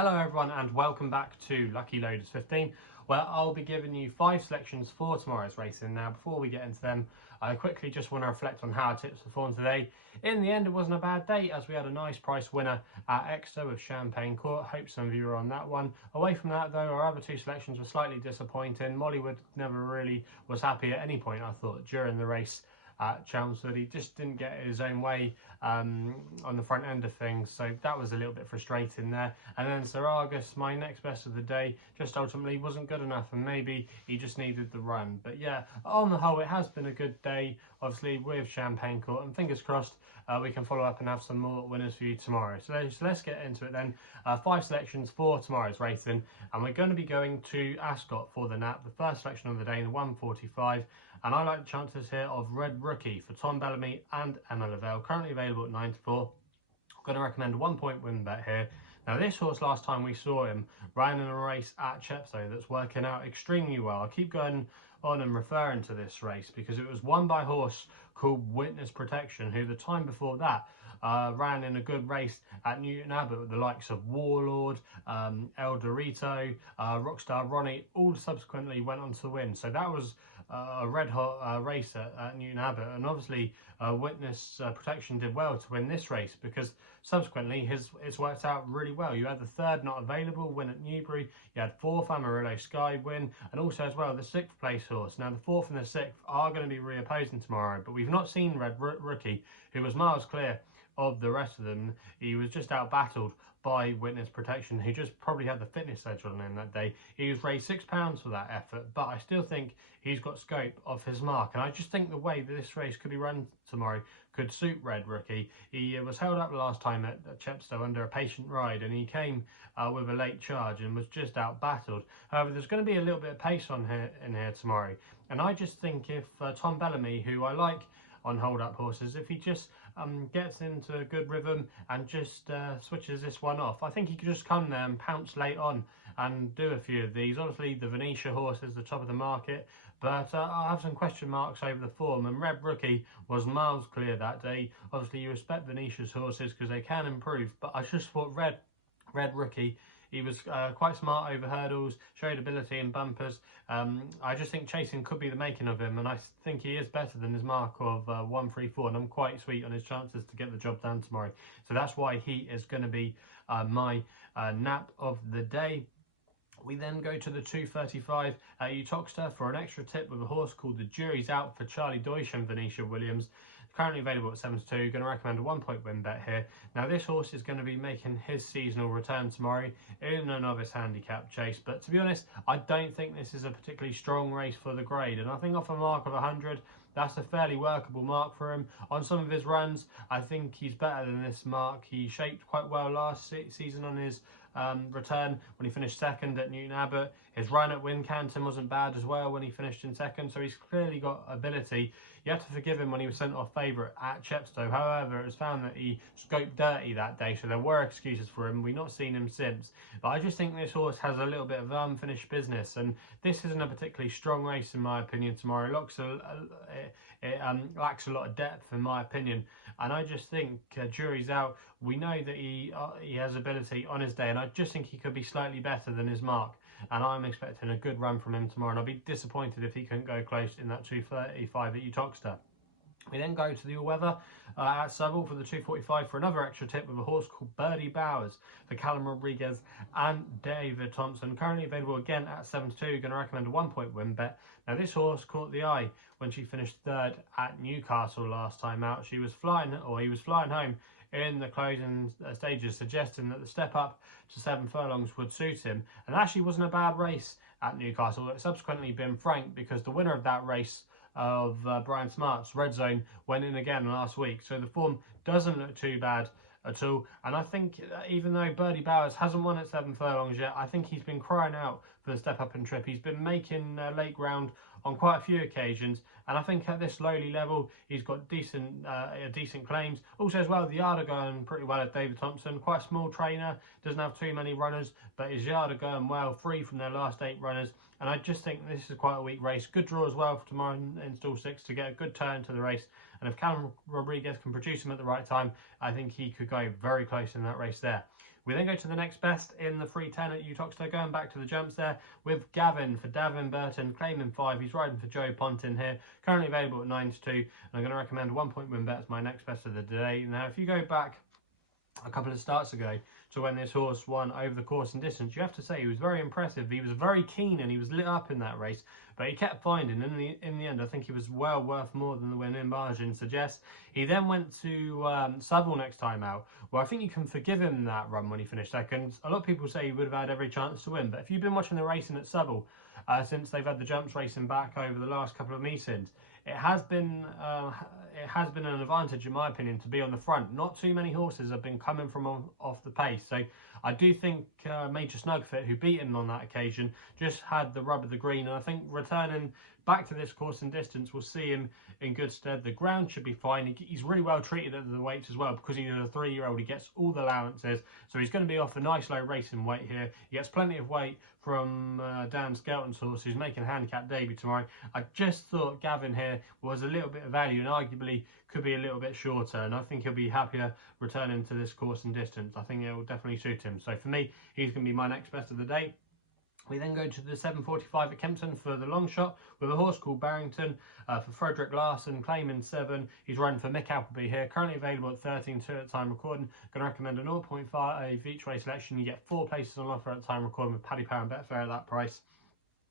Hello everyone and welcome back to Lucky Loaders 15, where I'll be giving you 5 selections for tomorrow's racing. Now before we get into them, I quickly just want to reflect on how our tips performed today. In the end it wasn't a bad day as we had a nice price winner at Exeter with Champagne Court. Hope some of you were on that one. Away from that though, our other 2 selections were slightly disappointing. Mollywood never really was happy at any point, I thought, during the race at Chelmsford. He just didn't get his own way on the front end of things, so that was a little bit frustrating there. And then Sir Argus, my next best of the day, just ultimately wasn't good enough, and maybe he just needed the run. But yeah, on the whole it has been a good day, obviously, with Champagne Court, and fingers crossed we can follow up and have some more winners for you tomorrow. So let's get into it then. 5 selections for tomorrow's racing, and we're going to be going to Ascot for the nap. The first selection of the day in 1:45, and I like the chances here of Red Rookie for Tom Bellamy and Emma Lavelle, currently available at 9 to 4. I'm going to recommend a 1-point win bet here. Now this horse, last time we saw him, ran in a race at Chepstow that's working out extremely well. I keep going on and referring to this race because it was won by a horse called Witness Protection, who the time before that ran in a good race at Newton Abbot with the likes of Warlord, El Dorito, Rockstar Ronnie, all subsequently went on to win. So that was a red hot race at Newton Abbot, and obviously Witness Protection did well to win this race because subsequently it's worked out really well. You had the 3rd Not Available win at Newbury, you had 4th Amarillo Sky win, and also as well the 6th place horse. Now the 4th and the 6th are going to be reopposing tomorrow, but we've not seen Red Rookie, who was miles clear of the rest of them. He was just out battled by Witness Protection, who just probably had the fitness edge on him that day. He was raised £6 for that effort, but I still think he's got scope off his mark, and I just think the way that this race could be run tomorrow could suit Red Rookie. He was held up last time at Chepstow under a patient ride, and he came with a late charge and was just out battled. However, there's going to be a little bit of pace in here tomorrow, and I just think if Tom Bellamy, who I like on hold-up horses, if he just gets into a good rhythm and just switches this one off, I think he could just come there and pounce late on and do a few of these. Obviously the Venetia horse is the top of the market, but I have some question marks over the form, and Red Rookie was miles clear that day. Obviously you respect Venetia's horses because they can improve, but I just thought Red Rookie, he was quite smart over hurdles, showed ability in bumpers. I just think chasing could be the making of him, and I think he is better than his mark of 134, and I'm quite sweet on his chances to get the job done tomorrow. So that's why he is going to be my nap of the day. We then go to the 2:35 at Uttoxeter for an extra tip with a horse called the Jury's Out for Charlie Deutsch and Venetia Williams. Currently available at 7 to 2, going to recommend a 1-point win bet here. Now this horse is going to be making his seasonal return tomorrow in a novice handicap chase, but to be honest, I don't think this is a particularly strong race for the grade, and I think off a mark of 100, that's a fairly workable mark for him. On some of his runs, I think he's better than this mark. He shaped quite well last season on his return when he finished 2nd at Newton Abbot. His run at Wincanton wasn't bad as well when he finished in 2nd, so he's clearly got ability. You have to forgive him when he was sent off favourite at Chepstow. However, it was found that he scoped dirty that day, so there were excuses for him. We've not seen him since. But I just think this horse has a little bit of unfinished business, and this isn't a particularly strong race in my opinion tomorrow. It lacks a lot of depth in my opinion, and I just think Jury's Out, we know that he has ability on his day, and I just think he could be slightly better than his mark, and I'm expecting a good run from him tomorrow, and I'll be disappointed if he couldn't go close in that 2:35 at Uttoxeter. We then go to the all-weather at Southwell for the 2:45 for another extra tip with a horse called Birdie Bowers for Callum Rodriguez and David Thompson. Currently available again at 7 to 2. Going to recommend a 1-point win bet. Now this horse caught the eye when she finished 3rd at Newcastle last time out. He was flying home in the closing stages, suggesting that the step up to 7 furlongs would suit him. And actually wasn't a bad race at Newcastle. It's subsequently been franked because the winner of that race of Brian Smart's Red Zone went in again last week, so the form doesn't look too bad at all. And I think even though Birdie Bowers hasn't won at 7 furlongs yet, I think he's been crying out for the step up and trip. He's been making late ground on quite a few occasions, and I think at this lowly level he's got decent claims. Also as well, the yard are going pretty well at David Thompson. Quite a small trainer, doesn't have too many runners, but his yard are going well, 3 from their last 8 runners. And I just think this is quite a weak race. Good draw as well for tomorrow in stall 6 to get a good turn to the race. And if Callum Rodriguez can produce him at the right time, I think he could go very close in that race there. We then go to the next best in the 310 at Uttoxeter, going back to the jumps there with Gavin for Davin Burton, claiming 5. He's riding for Joe Pontin here, currently available at 9 to 2. And I'm going to recommend a 1 point win bet as my next best of the day. Now, if you go back a couple of starts ago to when this horse won over the course and distance, you have to say he was very impressive. He was very keen and he was lit up in that race, but he kept finding in the end I think he was well worth more than the win-in margin suggests. He then went to Southwell next time out. Well, I think you can forgive him that run when he finished second. A lot of people say he would have had every chance to win, but if you've been watching the racing at Southwell since they've had the jumps racing back over the last couple of meetings, it has been an advantage, in my opinion, to be on the front. Not too many horses have been coming from off the pace, so I do think Major Snugfit, who beat him on that occasion, just had the rub of the green, and I think returning back to this course and distance will see him in good stead. The ground should be fine. He's really well treated at the weights as well, because he's a 3-year-old. He gets all the allowances, so he's going to be off a nice low racing weight here. He gets plenty of weight from Dan Skelton's horse, who's making a handicap debut tomorrow. I just thought Gavin here was a little bit of value and arguably could be a little bit shorter, and I think he'll be happier returning to this course and distance. I think it will definitely suit him. So for me, he's going to be my next best of the day. We then go to the 7:45 at Kempton for the Longshot with a horse called Barrington for Frederick Larson, claiming 7. He's running for Mick Appleby here, currently available at 13.2 at the time recording. Going to recommend a 0.5 each way selection. You get 4 places on offer at the time recording with Paddy and Betfair at that price.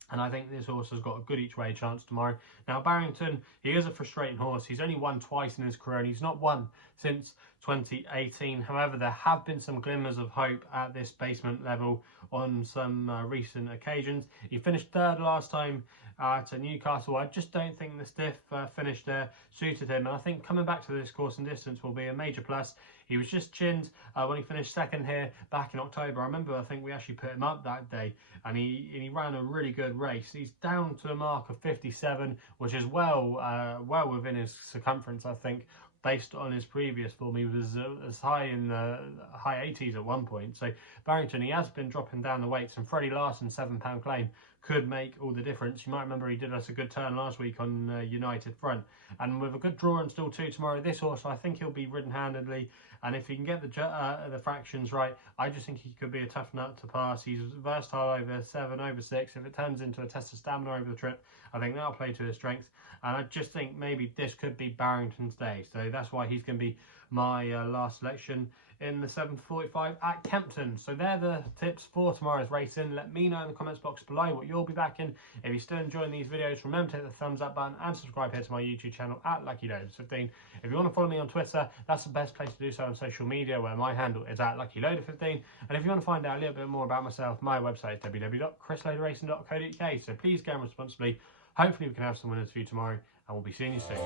And I think this horse has got a good each way chance tomorrow. Now, Barrington, he is a frustrating horse. He's only won twice in his career, and he's not won since 2018. However, there have been some glimmers of hope at this basement level on some recent occasions. He finished 3rd last time at Newcastle. I just don't think the stiff finish there suited him, and I think coming back to this course and distance will be a major plus. He was just chinned when he finished 2nd here back in October. I remember, I think we actually put him up that day, and he ran a really good race. He's down to a mark of 57, which is well within his circumference, I think. Based on his previous form, he was as high in the high 80s at one point. So Barrington, he has been dropping down the weights, and Freddie Larson's £7 claim could make all the difference. You might remember he did us a good turn last week on United Front, and with a good draw and still 2 tomorrow, this horse, I think he'll be ridden handedly, and if he can get the fractions right, I just think he could be a tough nut to pass. He's versatile over 7, over 6. If it turns into a test of stamina over the trip, I think that'll play to his strengths, and I just think maybe this could be Barrington's day, so that's why he's going to be my last selection in the 7:45 at Kempton. So they're the tips for tomorrow's racing. Let me know in the comments box below what you'll be backing. If you're still enjoying these videos, remember to hit the thumbs up button and subscribe here to my YouTube channel at LuckyLoaders15. If you want to follow me on Twitter, that's the best place to do so on social media, where my handle is at LuckyLoader15. And if you want to find out a little bit more about myself, my website is www.chrisloaderracing.co.uk. So please game responsibly. Hopefully we can have some winners for you tomorrow, and we'll be seeing you soon.